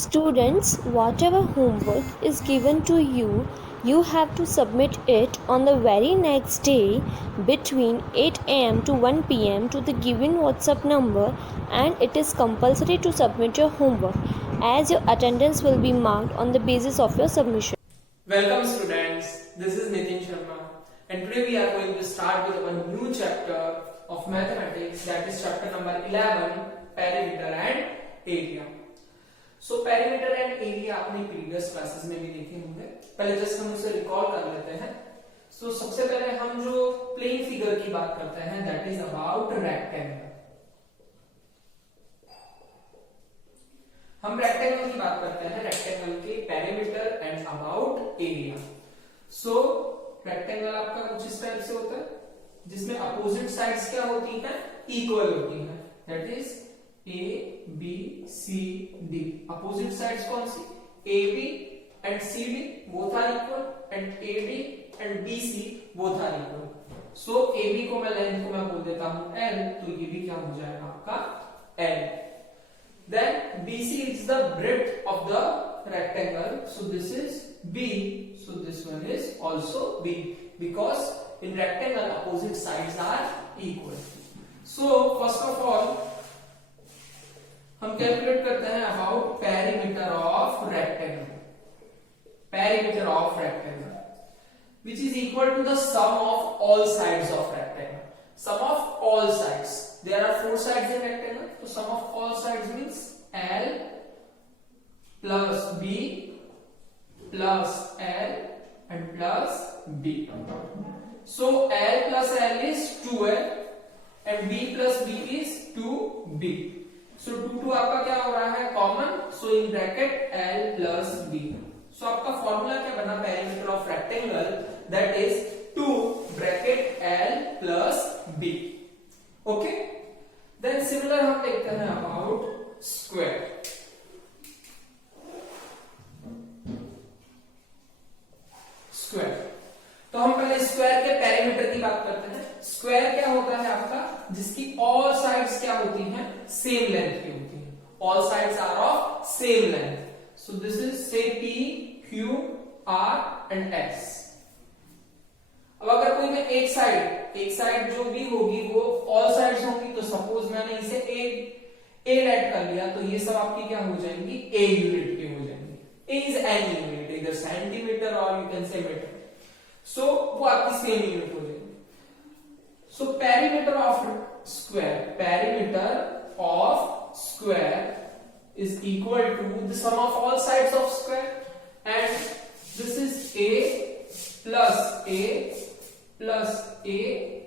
Students, whatever homework is given to you, you have to submit it on the very next day between 8 am to 1 pm to the given WhatsApp number, and it is compulsory to submit your homework as your attendance will be marked on the basis of your submission. Welcome students, this is Nitin Sharma and today we are going to start with our new chapter of mathematics, that is chapter number 11, perimeter and area. So perimeter and area आपने previous classes में भी देखे होंगे, पहले जस्ट हम उसे रिकॉल कर लेते हैं. So सबसे पहले हम जो प्लेन फिगर की बात करते हैं that is about rectangle. हम रेक्टेंगल की बात करते हैं, रेक्टेंगल के पेरीमीटर एंड अबाउट एरिया. सो रेक्टेंगल आपका कुछ इस टाइप से होता है जिसमें अपोजिट साइड्स क्या होती हैं, इक्वल होती हैं. That is A B C D. Opposite sides कौन सी, A B and C D both are equal and A D and B C both are equal. So A B को मैं लेंथ को मैं बोल देता हूं एल, तो ये भी क्या हो जाएगा आपका L. Then BC is the breadth of the rectangle, so this is B, so this one is also B, because in rectangle opposite sides are equal. So first of all हम कैलकुलेट करते हैं about perimeter of rectangle. Perimeter of rectangle which is equal to the sum of all sides of rectangle. Sum of all sides. There are four sides in rectangle, so sum of all sides means L plus B plus L and plus B. So L plus L is 2L and B plus B is 2B. So 2 आपका क्या हो रहा है common, so in bracket L plus B. So आपका फॉर्मूला क्या बना perimeter of rectangle, that is 2 bracket L plus B. Okay, then similar हम देखते हैं about square. Square, तो हम पहले स्क्वायर के पेरीमीटर की बात करते हैं. स्क्वायर क्या होता है आपका, जिसकी ऑल साइड्स क्या होती हैं, सेम लेंथ की होती हैं. All sides are of same length. So this is say P, Q, R and S. अब अगर कोई में एक साइड जो भी होगी वो ऑल साइड्स होंगी, तो सपोज मैंने इसे ए ऐड कर लिया, तो ये सब आपकी क्या हो जाएंगी, ए यूनिट की हो जाएंगी. ए इज एन यूनिट, इधर सेंटीमीटर और you can say metre. So वो आपकी सेम यूनिट हो जाएगी. So perimeter of square is equal to the sum of all sides of square, and this is A plus a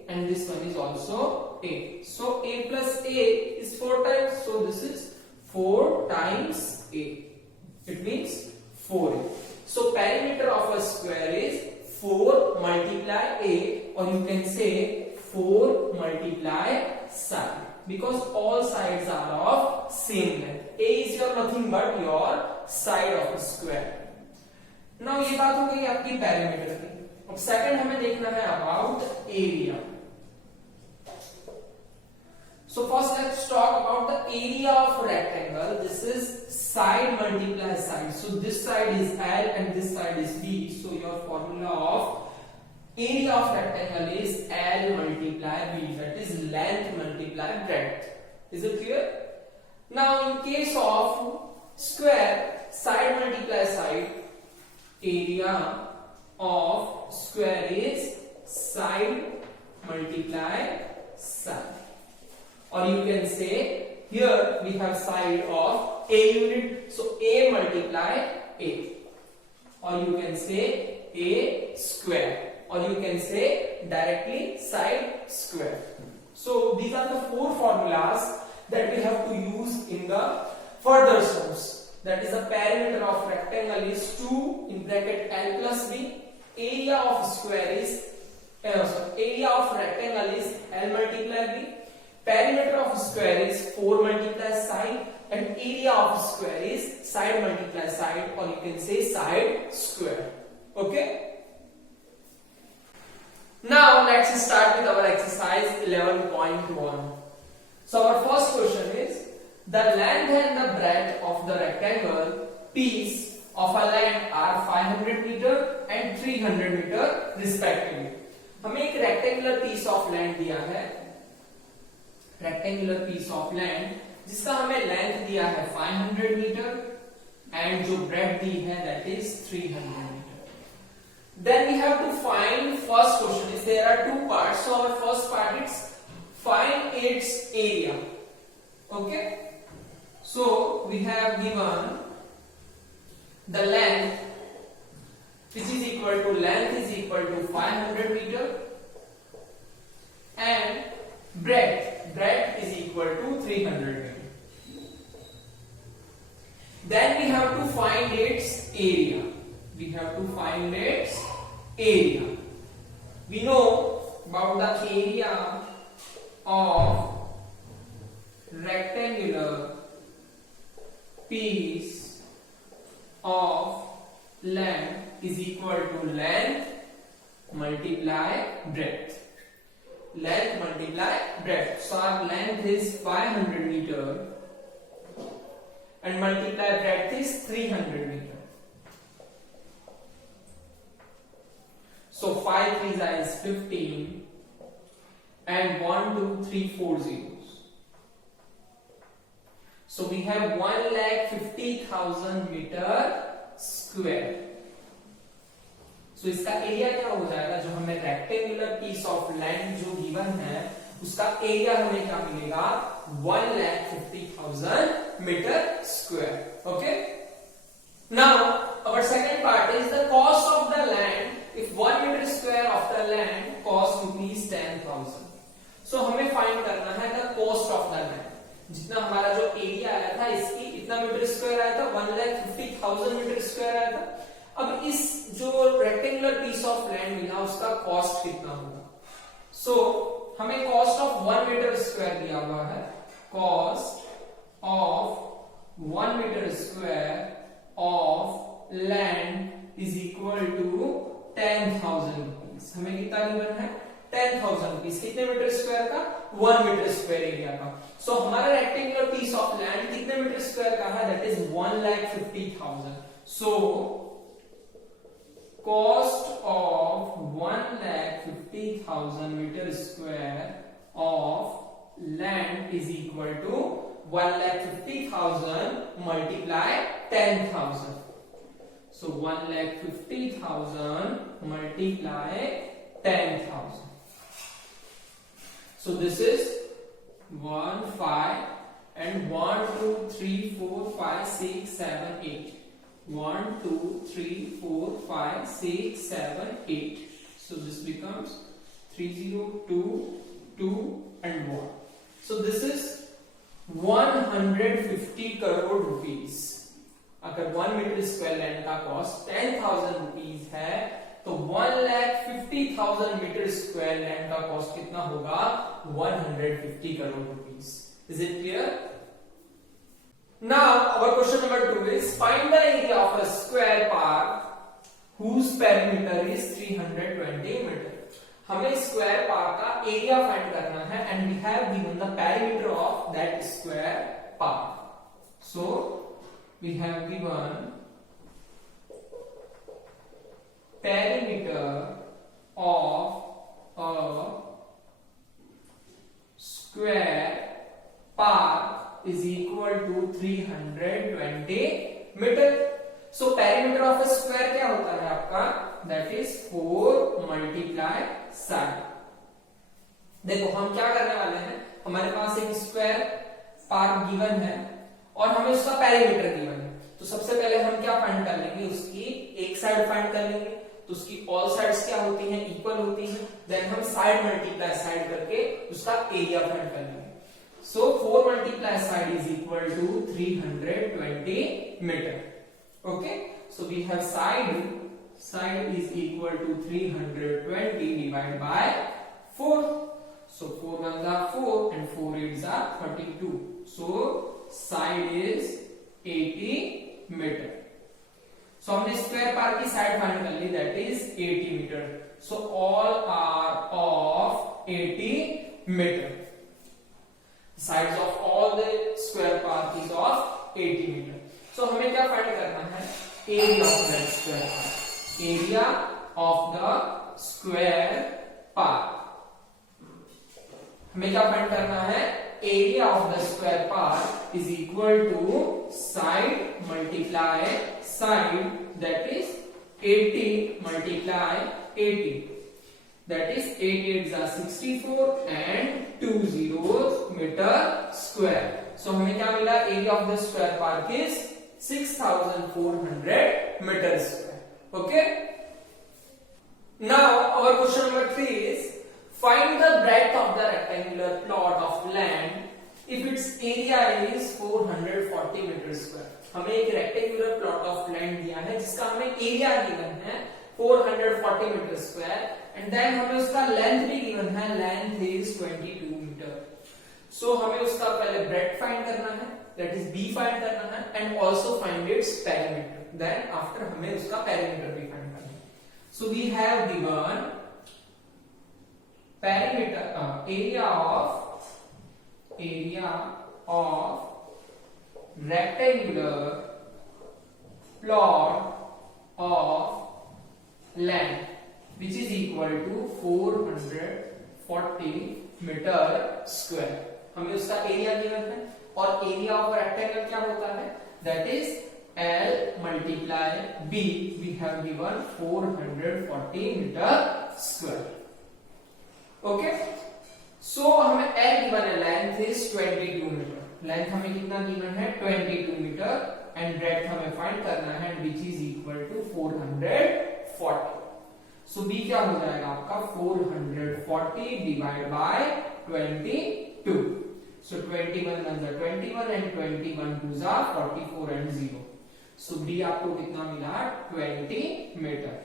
and this one is also a. So a plus a is 4 times, so this is 4 times a. It means 4a. So perimeter of a square is 4 multiply a, or you can say 4 multiply side, because all sides are of same length. A is your nothing but your side of a square. Now ये बात हो गई आपकी perimeter की. अब सेकंड हमें देखना है about area. So first let's talk about the area of rectangle. This is side multiply side. So this side is L and this side is B. So your formula of area of rectangle is L multiply B, that is length multiply breadth. Is it clear? Now in case of square, side multiply side, area of square is side multiply side, or you can say here we have side of a unit, so a multiply a, or you can say a square, or you can say directly side square. So these are the four formulas that we have to use in the further sums. That is the perimeter of rectangle is 2 in bracket L plus B. Area of square is area of rectangle is L multiply B. Perimeter of square is 4 multiply side, and area of square is side multiply side, or you can say side square. Okay. Now let's start with our exercise 11.1. So our first question is The length and the breadth of the rectangle piece of a land are 500 meter and 300 meter respectively. हमें एक rectangular piece of land दिया है, rectangular piece of land जिसका हमें लेंथ दिया है 500 metre and जो breadth दी है that is 300 metre. Then we have to find first question is there are two parts. So our first part is find its area. Okay. So we have given the length which is equal to length is equal to 500 meter and breadth is equal to 300 meter. Then we have to find its area. We have to find its area. We know about the area of rectangular piece of land is equal to length multiply breadth. Length multiply breadth. So our length is 500 meter and multiply breadth is 300 meter. So 5 3s is 15 and 1 2 3 4 zeros. So we have 1,50,000 meter square. So इसका area क्या हो जाएगा, जो हमें rectangular piece of land जो given है उसका area हमें क्या मिलेगा 1,50,000 metre square. Okay. Now our second part is the cost of the land. If 1 meter square of the land costs rupees 10,000. So हमें फाइंड करना है the cost of the land. जितना हमारा जो एरिया आया था इसकी इतना मीटर स्क्वायर आया था 1,50,000 मीटर स्क्वायर आया था. अब इस जो रेक्टेंगुलर पीस ऑफ लैंड मिला उसका कॉस्ट कितना होगा. सो हमें कॉस्ट ऑफ 1 मीटर स्क्वायर दिया हुआ है. Cost of 1 metre square of land is equal to 10,000 rupees. हमें कितना गिवन है 10,000 रुपीज. कितने मीटर स्क्वायर का 1 मीटर स्क्वायर एरिया का. सो हमारा रेक्टेंगुलर पीस ऑफ लैंड कितने मीटर स्क्वायर का है that is 1,50,000. So cost of 1,50,000 meter square of land is equal to 1,50,000 multiply 10,000. So 1,50,000 multiply 10,000. So this is 1 5 and 1 2 3 4 5 6 7 8. 1 2 3 4 5 6 7 8. So this becomes 3 0 2 2 and 1. So this is 150 crore rupees. अगर 1 metre square land का कॉस्ट 10,000 रुपीज है तो 1,50,000 metre square land का कॉस्ट कितना होगा 150 crore rupees. Is it clear? Now our question number 2 is find the area of a square park whose perimeter is 320 meter. हमें square park का area find करना है and we have given the perimeter of that square park. So we have given perimeter of a square park is equal to 320 meter. So perimeter of a square क्या होता है आपका that is 4 multiply side. देखो हम क्या करने वाले हैं, हमारे पास एक स्क्वायर पार्क गिवन है और हमें उसका पेरीमीटर गिवन है. तो सबसे पहले हम क्या फाइंड कर लेंगे, उसकी एक साइड फाइंड कर लेंगे. तो उसकी ऑल साइड्स क्या होती हैं इक्वल होती हैं. देन हम साइड मल्टीप्लाई साइड करके उसका एरिया फाइंड कर लेंगे. So 4 multiply side is equal to 320 meter. Okay. So we have side is equal to 320 divided by 4. So 4 ones are 4 and 4 8s are 32. So side is 80 meter. So हमने square park की side find कर ली that is 80 meter. So all are of 80 meter. Sides of all the square park is of 80 meter. So हमें क्या find करना है, area of that square part, area of the square part. हमें क्या find करना है, area of the square part is equal to side multiply side, that is 80 multiply 80, that is 8 8s are 64 and 2 zeros metre square. So हमें क्या मिला, area of the square part is 6400 metre square. Okay, now our question number 3 is find the breadth of the rectangular plot of land if its area is 440 metre square. हमें एक rectangular plot of land दिया है जिसका हमें area given है 440 metre square, and then हमें उसका लेंथ भी गिवन है, लेंथ इज 22 मीटर। सो हमें उसका पहले ब्रेड्थ फाइंड करना है, दैट इज बी फाइंड करना है, and also find its perimeter, then after हमें उसका पेरीमीटर भी फाइंड करना है। So we have given perimeter, area of rectangular plot of land which is equal to 440 metre square. हमें उसका एरिया गिवन है, और एरिया ऑफ रेक्टेंगल क्या होता है, that is L multiply B, we have given 440 metre square. Okay, so हमें L given है, length is 22 metre, length हमें कितना गिवन है 22 मीटर, एंड ब्रेड्थ हमें फाइंड करना है which is equal to 440। So B क्या हो जाएगा आपका 440 divide by 22। So 21 1 21 and 21 2 44 and 0। So B आपको कितना मिला 20 मीटर।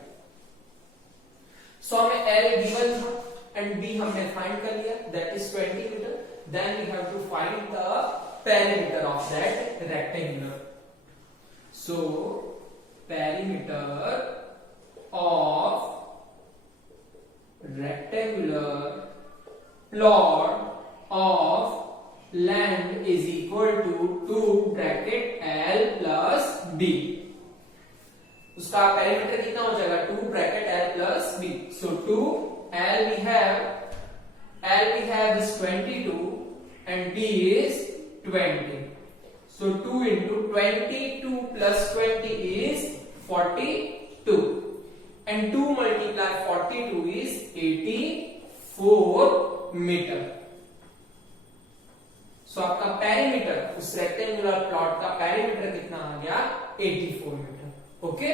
सो हमें L गिवन था एंड B हमने फाइंड कर लिया, that is 20 metre. Then we have to find the perimeter of that rectangular. So perimeter of rectangular plot of land is equal to 2 bracket L plus B. उसका perimeter कितना हो जाएगा 2 bracket L plus B. So 2 L we have is 22 and B is 20. So 2 into 22 plus 20 is 42, and 2 multiply 42 is 84 metre. So आपका perimeter, उस rectangular plot का पेरीमीटर कितना आ गया 84 metre. Okay,